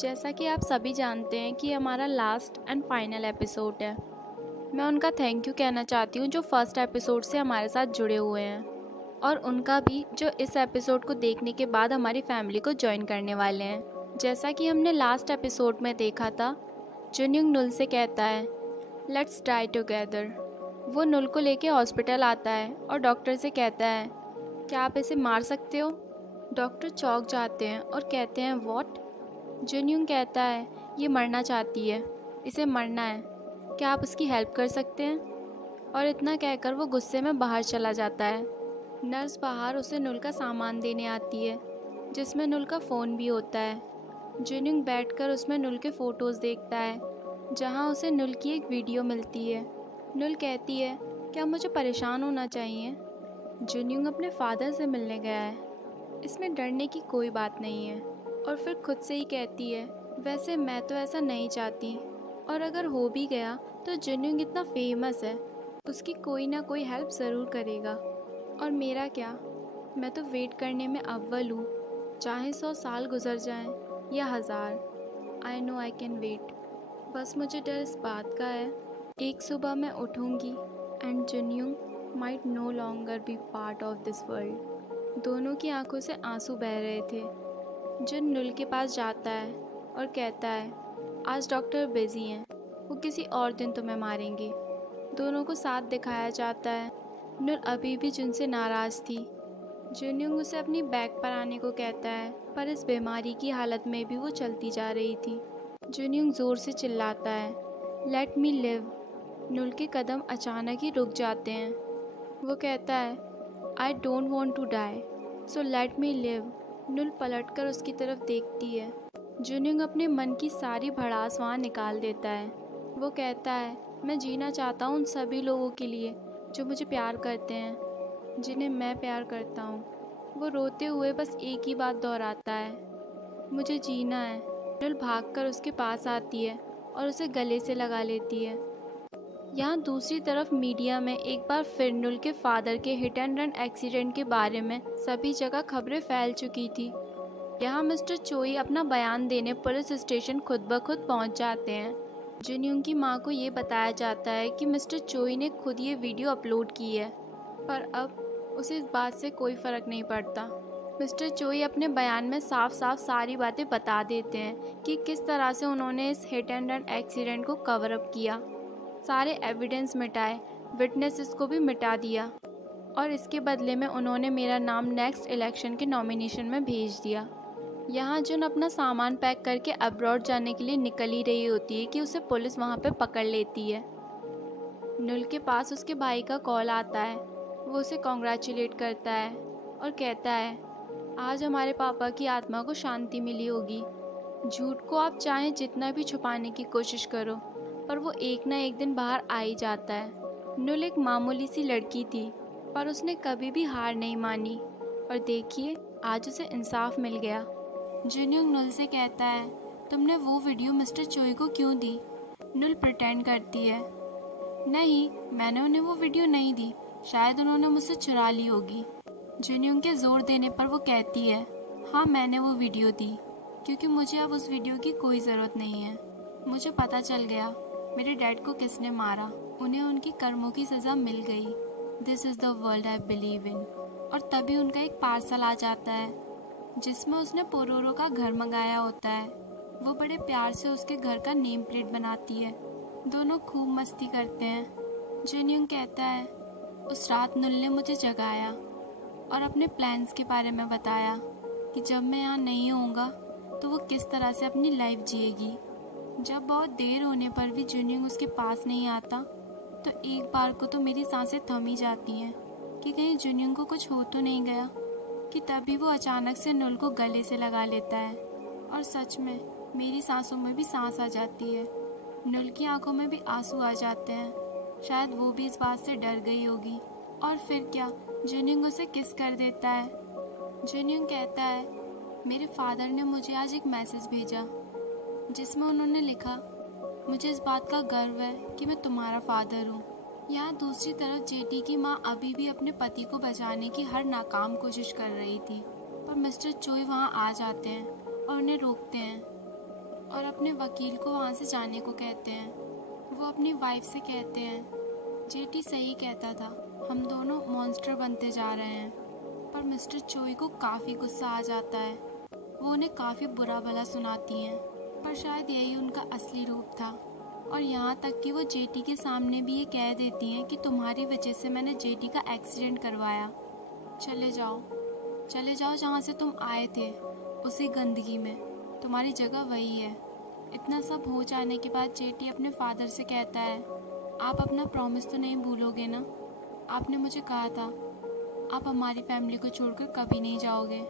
जैसा कि आप सभी जानते हैं कि हमारा लास्ट एंड फाइनल एपिसोड है। मैं उनका थैंक यू कहना चाहती हूँ जो फर्स्ट एपिसोड से हमारे साथ जुड़े हुए हैं, और उनका भी जो इस एपिसोड को देखने के बाद हमारी फैमिली को ज्वाइन करने वाले हैं। जैसा कि हमने लास्ट एपिसोड में देखा था, जुनयूंग नुल से कहता है लेट्स डाई टुगेदर। वो नुल को लेके हॉस्पिटल आता है और डॉक्टर से कहता है क्या आप इसे मार सकते हो। डॉक्टर चौंक जाते हैं और कहते हैं व्हाट। जुनयूंग कहता है ये मरना चाहती है, इसे मरना है, क्या आप उसकी हेल्प कर सकते हैं। और इतना कहकर वो गुस्से में बाहर चला जाता है। नर्स बाहर उसे नुल का सामान देने आती है, जिसमें नुल का फ़ोन भी होता है। जुनयूंग बैठकर उसमें नुल के फ़ोटोज़ देखता है, जहां उसे नुल की एक वीडियो मिलती है। नुल कहती है क्या मुझे परेशान होना चाहिए। जुनयूंग अपने फादर से मिलने गया है, इसमें डरने की कोई बात नहीं है। और फिर खुद से ही कहती है वैसे मैं तो ऐसा नहीं चाहती, और अगर हो भी गया तो जुनयूंग इतना फेमस है, उसकी कोई ना कोई हेल्प ज़रूर करेगा। और मेरा क्या, मैं तो वेट करने में अव्वल हूँ, चाहे 100 साल गुजर जाएं या 1000। I know I can wait. बस मुझे डर इस बात का है एक सुबह मैं उठूँगी and Junyoung might no longer be part of this world. दोनों की आंखों से आंसू बह रहे थे। जुन नुल के पास जाता है और कहता है आज डॉक्टर बिजी हैं, वो किसी और दिन तुम्हें मारेंगे। दोनों को साथ दिखाया जाता है। नुल अभी भी जुन से नाराज़ थी। जुनयूंग उसे अपनी बैग पर आने को कहता है, पर इस बीमारी की हालत में भी वो चलती जा रही थी। जुनयूंग ज़ोर से चिल्लाता है लेट मी लिव। नुल के कदम अचानक ही रुक जाते हैं। वो कहता है I don't want to die, so let me live. नुल पलटकर उसकी तरफ देखती है। जुनयूंग अपने मन की सारी भड़ास वहाँ निकाल देता है। वो कहता है मैं जीना चाहता हूँ उन सभी लोगों के लिए जो मुझे प्यार करते हैं, जिन्हें मैं प्यार करता हूँ। वो रोते हुए बस एक ही बात दोहराता है, मुझे जीना है। नुल भागकर उसके पास आती है और उसे गले से लगा लेती है। यहाँ दूसरी तरफ मीडिया में एक बार फिर नुल के फादर के हिट एंड रन एक्सीडेंट के बारे में सभी जगह खबरें फैल चुकी थी। यहाँ मिस्टर चोई अपना बयान देने पुलिस स्टेशन खुद ब खुद पहुँच जाते हैं। जुनयूंग की माँ को ये बताया जाता है कि मिस्टर चोई ने खुद ये वीडियो अपलोड की है, पर अब उसे इस बात से कोई फ़र्क नहीं पड़ता। मिस्टर चोई अपने बयान में साफ साफ सारी बातें बता देते हैं कि किस तरह से उन्होंने इस हिट एंड रन एक्सीडेंट को कवर अप किया, सारे एविडेंस मिटाए, विटनेसेस को भी मिटा दिया, और इसके बदले में उन्होंने मेरा नाम नेक्स्ट इलेक्शन के नॉमिनेशन में भेज दिया। यहाँ जुन अपना सामान पैक करके अब्रॉड जाने के लिए निकल ही रही होती है कि उसे पुलिस वहाँ पे पकड़ लेती है। नुल के पास उसके भाई का कॉल आता है। वो उसे कॉन्ग्रेचुलेट करता है और कहता है आज हमारे पापा की आत्मा को शांति मिली होगी। झूठ को आप चाहें जितना भी छुपाने की कोशिश करो, पर वो एक ना एक दिन बाहर आ ही जाता है। नुल एक मामूली सी लड़की थी, पर उसने कभी भी हार नहीं मानी, और देखिए आज उसे इंसाफ मिल गया। जुनयूंग नुल से कहता है तुमने वो वीडियो मिस्टर चोई को क्यों दी। नुल प्रिटेंड करती है नहीं, मैंने उन्हें वो वीडियो नहीं दी, शायद उन्होंने मुझसे चुरा ली होगी। जुनयूंग के जोर देने पर वो कहती है हाँ मैंने वो वीडियो दी, क्योंकि मुझे अब उस वीडियो की कोई ज़रूरत नहीं है। मुझे पता चल गया मेरे डैड को किसने मारा, उन्हें उनकी कर्मों की सज़ा मिल गई। This is the world I believe in. और तभी उनका एक पार्सल आ जाता है, जिसमें उसने पोरोरो का घर मंगाया होता है। वो बड़े प्यार से उसके घर का नेम प्लेट बनाती है। दोनों खूब मस्ती करते हैं। जुनयूंग कहता है उस रात नुल ने मुझे जगाया और अपने प्लान्स के बारे में बताया कि जब मैं यहाँ नहीं होऊंगा तो वो किस तरह से अपनी लाइफ जिएगी। जब बहुत देर होने पर भी जुनयूंग उसके पास नहीं आता तो एक बार को तो मेरी सांसें थम ही जाती हैं कि कहीं जुनयूंग को कुछ हो तो नहीं गया, कि तभी वो अचानक से नुल को गले से लगा लेता है, और सच में मेरी सांसों में भी सांस आ जाती है। नुल की आंखों में भी आंसू आ जाते हैं, शायद वो भी इस बात से डर गई होगी। और फिर क्या, जुनयूंग उसे किस कर देता है। जुनयूंग कहता है मेरे फादर ने मुझे आज एक मैसेज भेजा, जिसमें उन्होंने लिखा मुझे इस बात का गर्व है कि मैं तुम्हारा फादर हूँ। यहाँ दूसरी तरफ जेटी की माँ अभी भी अपने पति को बचाने की हर नाकाम कोशिश कर रही थी, पर मिस्टर चोई वहाँ आ जाते हैं और उन्हें रोकते हैं। और अपने वकील को वहाँ से जाने को कहते हैं। वो अपनी वाइफ से कहते हैं जेटी सही कहता था, हम दोनों मॉन्स्टर बनते जा रहे हैं। पर मिस्टर चोई को काफ़ी गुस्सा आ जाता है। वो उन्हें काफ़ी बुरा भला सुनाती हैं, पर शायद यही उनका असली रूप था। और यहाँ तक कि वो जेटी के सामने भी ये कह देती हैं कि तुम्हारी वजह से मैंने जेटी का एक्सीडेंट करवाया। चले जाओ जहाँ से तुम आए थे, उसी गंदगी में। तुम्हारी जगह वही है। इतना सब हो जाने के बाद जेटी अपने फादर से कहता है, आप अपना प्रॉमिस तो नहीं भूलोगे ना? आपने मुझे कहा था आप हमारी फैमिली को छोड़कर कभी नहीं जाओगे।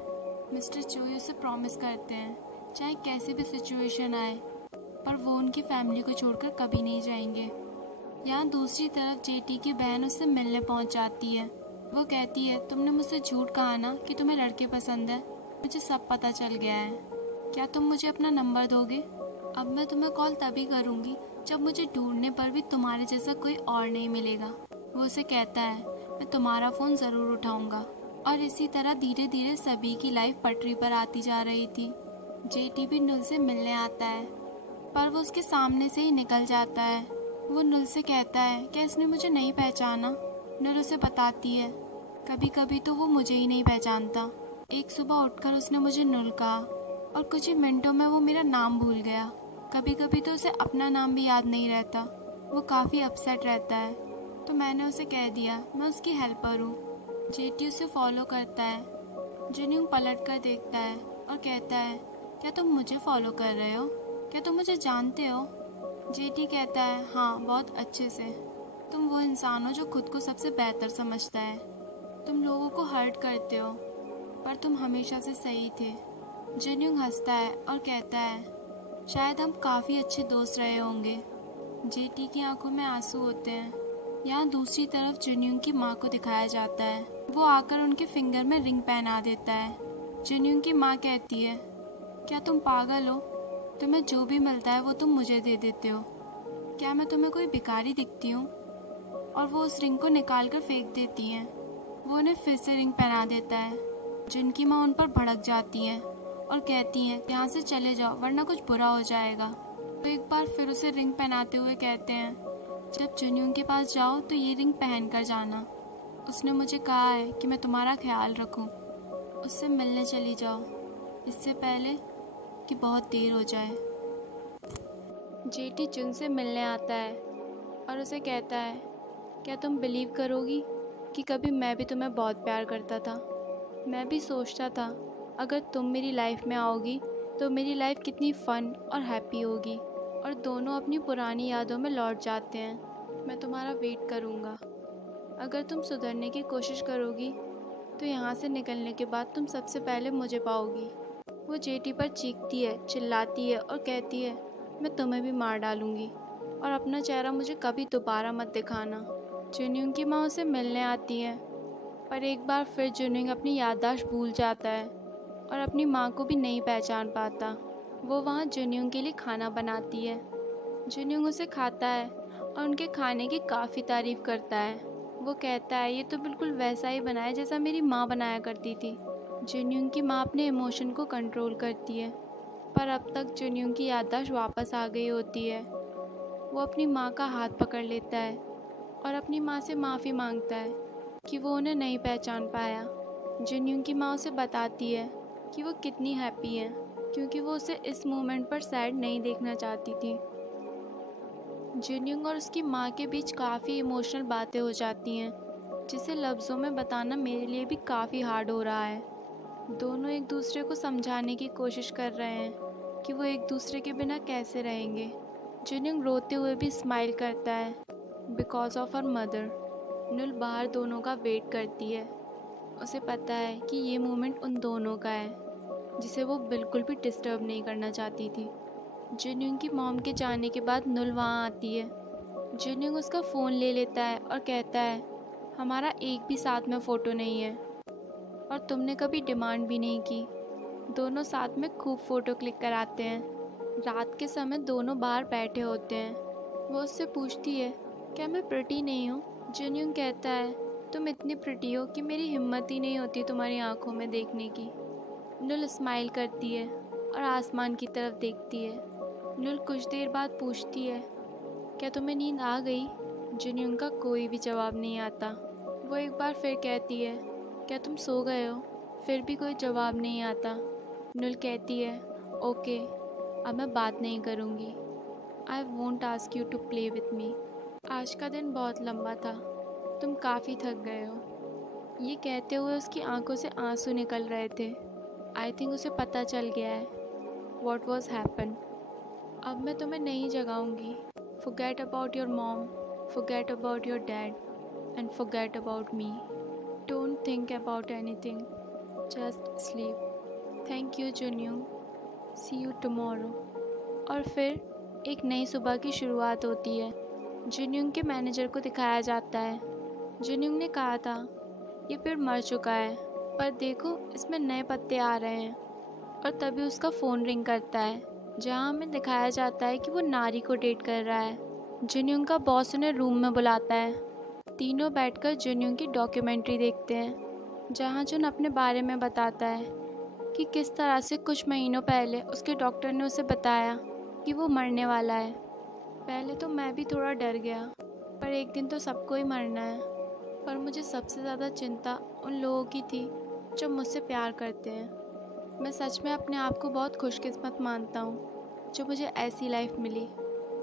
मिस्टर चोई उसे प्रॉमिस करते हैं, चाहे कैसी भी सिचुएशन आए, पर वो उनकी फैमिली को छोड़कर कभी नहीं जाएंगे। यहाँ दूसरी तरफ जेटी की बहन उससे मिलने पहुँच जाती है। वो कहती है, तुमने मुझसे झूठ कहा ना कि तुम्हें लड़के पसंद है। मुझे सब पता चल गया है। क्या तुम मुझे अपना नंबर दोगे? अब मैं तुम्हें कॉल तभी करूँगी जब मुझे ढूंढने पर भी तुम्हारे जैसा कोई और नहीं मिलेगा। वो उसे कहता है, मैं तुम्हारा फ़ोन ज़रूर उठाऊँगा। और इसी तरह धीरे धीरे सभी की लाइफ पटरी पर आती जा रही थी। जेटी भी नुल से मिलने आता है, पर वो उसके सामने से ही निकल जाता है। वो नुल से कहता है, क्या इसने मुझे नहीं पहचाना? नुल उसे बताती है, कभी कभी तो वो मुझे ही नहीं पहचानता। एक सुबह उठकर उसने मुझे नुल कहा और कुछ ही मिनटों में वो मेरा नाम भूल गया। कभी कभी तो उसे अपना नाम भी याद नहीं रहता। वो काफ़ी अपसेट रहता है, तो मैंने उसे कह दिया मैं उसकी हेल्पर हूँ। जेटी उसे फॉलो करता है। जिन्यूंग पलट कर देखता है और कहता है, क्या तुम मुझे फॉलो कर रहे हो? क्या तुम मुझे जानते हो? जेटी कहता है, हाँ, बहुत अच्छे से। तुम वो इंसान हो जो खुद को सबसे बेहतर समझता है। तुम लोगों को हर्ट करते हो, पर तुम हमेशा से सही थे। जिन्यूंग हंसता है और कहता है, शायद हम काफ़ी अच्छे दोस्त रहे होंगे। जेटी की आंखों में आंसू होते हैं। यहाँ दूसरी तरफ जिन्यूंग की माँ को दिखाया जाता है। वो आकर उनके फिंगर में रिंग पहना देता है। जिन्यूंग की माँ कहती है, क्या तुम पागल हो? तुम्हें जो भी मिलता है वो तुम मुझे दे देते हो। क्या मैं तुम्हें कोई भिखारी दिखती हूँ? और वो उस रिंग को निकाल कर फेंक देती हैं। वो उन्हें फिर से रिंग पहना देता है। जिनकी माँ उन पर भड़क जाती हैं और कहती हैं, यहाँ से चले जाओ वरना कुछ बुरा हो जाएगा। तो एक बार फिर उसे रिंग पहनाते हुए कहते हैं, जब जिन्यूंग के पास जाओ तो ये रिंग पहन कर जाना। उसने मुझे कहा है कि मैं तुम्हारा ख्याल रखूं। उससे मिलने चली जाओ, इससे पहले कि बहुत देर हो जाए। जेटी जुन से मिलने आता है और उसे कहता है, क्या तुम बिलीव करोगी कि कभी मैं भी तुम्हें बहुत प्यार करता था। मैं भी सोचता था अगर तुम मेरी लाइफ में आओगी तो मेरी लाइफ कितनी फ़न और हैप्पी होगी। और दोनों अपनी पुरानी यादों में लौट जाते हैं। मैं तुम्हारा वेट करूँगा। अगर तुम सुधरने की कोशिश करोगी तो यहाँ से निकलने के बाद तुम सबसे पहले मुझे पाओगी। वो जेटी पर चीखती है, चिल्लाती है और कहती है, मैं तुम्हें भी मार डालूँगी और अपना चेहरा मुझे कभी दोबारा मत दिखाना। जिन्यूंग की माँ उसे मिलने आती है, पर एक बार फिर जिन्यूंग अपनी याददाश्त भूल जाता है और अपनी माँ को भी नहीं पहचान पाता। वो वहाँ जिन्यूंग के लिए खाना बनाती है। जिन्यूंग उसे खाता है और उनके खाने की काफ़ी तारीफ़ करता है। वो कहता है, ये तो बिल्कुल वैसा ही बना है जैसा मेरी माँ बनाया करती थी। जिन्यूंग की माँ अपने इमोशन को कंट्रोल करती है, पर अब तक जिन्यूंग की याददाश्त वापस आ गई होती है। वो अपनी माँ का हाथ पकड़ लेता है और अपनी माँ से माफ़ी मांगता है कि वो उन्हें नहीं पहचान पाया। जिन्यूंग की माँ उसे बताती है कि वो कितनी हैप्पी है, क्योंकि वो उसे इस मोमेंट पर सैड नहीं देखना चाहती थी। जिन्यूंग और उसकी माँ के बीच काफ़ी इमोशनल बातें हो जाती हैं, जिसे लफ्ज़ों में बताना मेरे लिए भी काफ़ी हार्ड हो रहा है। दोनों एक दूसरे को समझाने की कोशिश कर रहे हैं कि वो एक दूसरे के बिना कैसे रहेंगे। जिन्यूंग रोते हुए भी स्माइल करता है, because of her mother. Null बाहर दोनों का वेट करती है। उसे पता है कि ये मोमेंट उन दोनों का है, जिसे वो बिल्कुल भी डिस्टर्ब नहीं करना चाहती थी। जिन्यूंग की मॉम के जाने के बाद नुल वहाँ आती है। जिन्यूंग उसका फ़ोन ले लेता है और कहता है, हमारा एक भी साथ में फ़ोटो नहीं है और तुमने कभी डिमांड भी नहीं की। दोनों साथ में खूब फ़ोटो क्लिक कराते हैं। रात के समय दोनों बाहर बैठे होते हैं। वो उससे पूछती है, क्या मैं प्रिटी नहीं हूँ? जिन्यूंग कहता है, तुम इतनी प्रिटी हो कि मेरी हिम्मत ही नहीं होती तुम्हारी आंखों में देखने की। नुल स्माइल करती है और आसमान की तरफ देखती है। नुल कुछ देर बाद पूछती है, क्या तुम्हें नींद आ गई? जुनयून का कोई भी जवाब नहीं आता। वो एक बार फिर कहती है, क्या तुम सो गए हो? फिर भी कोई जवाब नहीं आता। नुल कहती है, ओके, अब मैं बात नहीं करूँगी। I won't ask you to play with me. आज का दिन बहुत लंबा था, तुम काफ़ी थक गए हो। ये कहते हुए उसकी आंखों से आंसू निकल रहे थे। आई थिंक उसे पता चल गया है वॉट वॉज हैपन। अब मैं तुम्हें नहीं जगाऊंगी। Forget about your mom, forget about your dad, and forget about me. Don't think about anything, just sleep. Thank you, Junyoung. See you tomorrow. और फिर एक नई सुबह की शुरुआत होती है। जुनयूंग के मैनेजर को दिखाया जाता है। जुनयूंग ने कहा था, ये पेड़ मर चुका है, पर देखो इसमें नए पत्ते आ रहे हैं। और तभी उसका फ़ोन रिंग करता है, जहां हमें दिखाया जाता है कि वो नारी को डेट कर रहा है। जुनयूंग का बॉस उन्हें रूम में बुलाता है। तीनों बैठकर जुनयूंग की डॉक्यूमेंट्री देखते हैं, जहां जुन अपने बारे में बताता है कि किस तरह से कुछ महीनों पहले उसके डॉक्टर ने उसे बताया कि वो मरने वाला है। पहले तो मैं भी थोड़ा डर गया, पर एक दिन तो सबको ही मरना है। पर मुझे सबसे ज़्यादा चिंता उन लोगों की थी जो मुझसे प्यार करते हैं। मैं सच में अपने आप को बहुत खुशकिस्मत मानता हूँ जो मुझे ऐसी लाइफ मिली,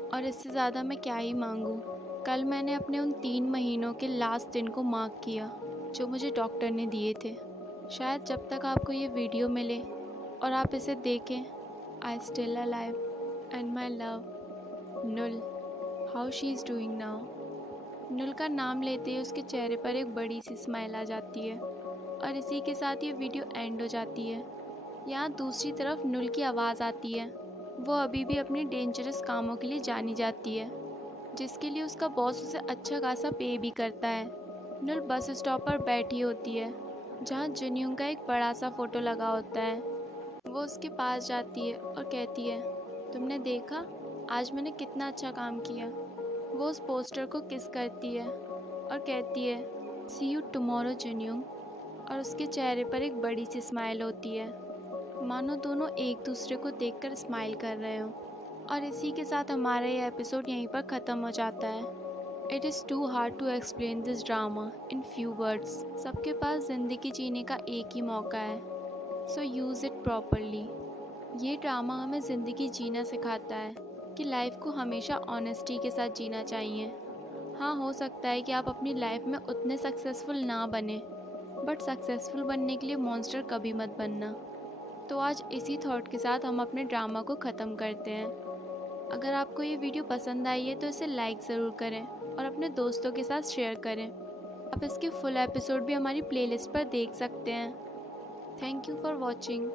और इससे ज़्यादा मैं क्या ही मांगूँ। कल मैंने अपने उन 3 महीनों के लास्ट दिन को मार्क किया जो मुझे डॉक्टर ने दिए थे। शायद जब तक आपको ये वीडियो मिले और आप इसे देखें, I still alive and my love null, how she is doing now. Null का नाम लेते ही उसके चेहरे पर एक बड़ी सी स्माइल आ जाती है, और इसी के साथ ये वीडियो एंड हो जाती है। यहाँ दूसरी तरफ नुल की आवाज़ आती है। वो अभी भी अपने डेंजरस कामों के लिए जानी जाती है, जिसके लिए उसका बॉस उसे अच्छा खासा पे भी करता है। नुल बस स्टॉप पर बैठी होती है, जहाँ जुनयूंग का एक बड़ा सा फ़ोटो लगा होता है। वो उसके पास जाती है और कहती है, तुमने देखा आज मैंने कितना अच्छा काम किया। वो उस पोस्टर को किस करती है और कहती है, सी यू टुमारो जुनयूंग, और उसके चेहरे पर एक बड़ी सी स्माइल होती है, मानो दोनों एक दूसरे को देखकर स्माइल कर रहे हो। और इसी के साथ हमारा ये एपिसोड यहीं पर ख़त्म हो जाता है। It is too hard to explain this drama in few words. सबके पास ज़िंदगी जीने का एक ही मौका है, सो यूज़ इट प्रॉपरली। ये ड्रामा हमें ज़िंदगी जीना सिखाता है कि लाइफ को हमेशा ऑनेस्टी के साथ जीना चाहिए। हाँ, हो सकता है कि आप अपनी लाइफ में उतने सक्सेसफुल ना बने, बट सक्सेसफुल बनने के लिए मॉन्स्टर कभी मत बनना। तो आज इसी थॉट के साथ हम अपने ड्रामा को ख़त्म करते हैं। अगर आपको ये वीडियो पसंद आई है तो इसे लाइक ज़रूर करें और अपने दोस्तों के साथ शेयर करें। आप इसके फुल एपिसोड भी हमारी प्लेलिस्ट पर देख सकते हैं। Thank you for watching.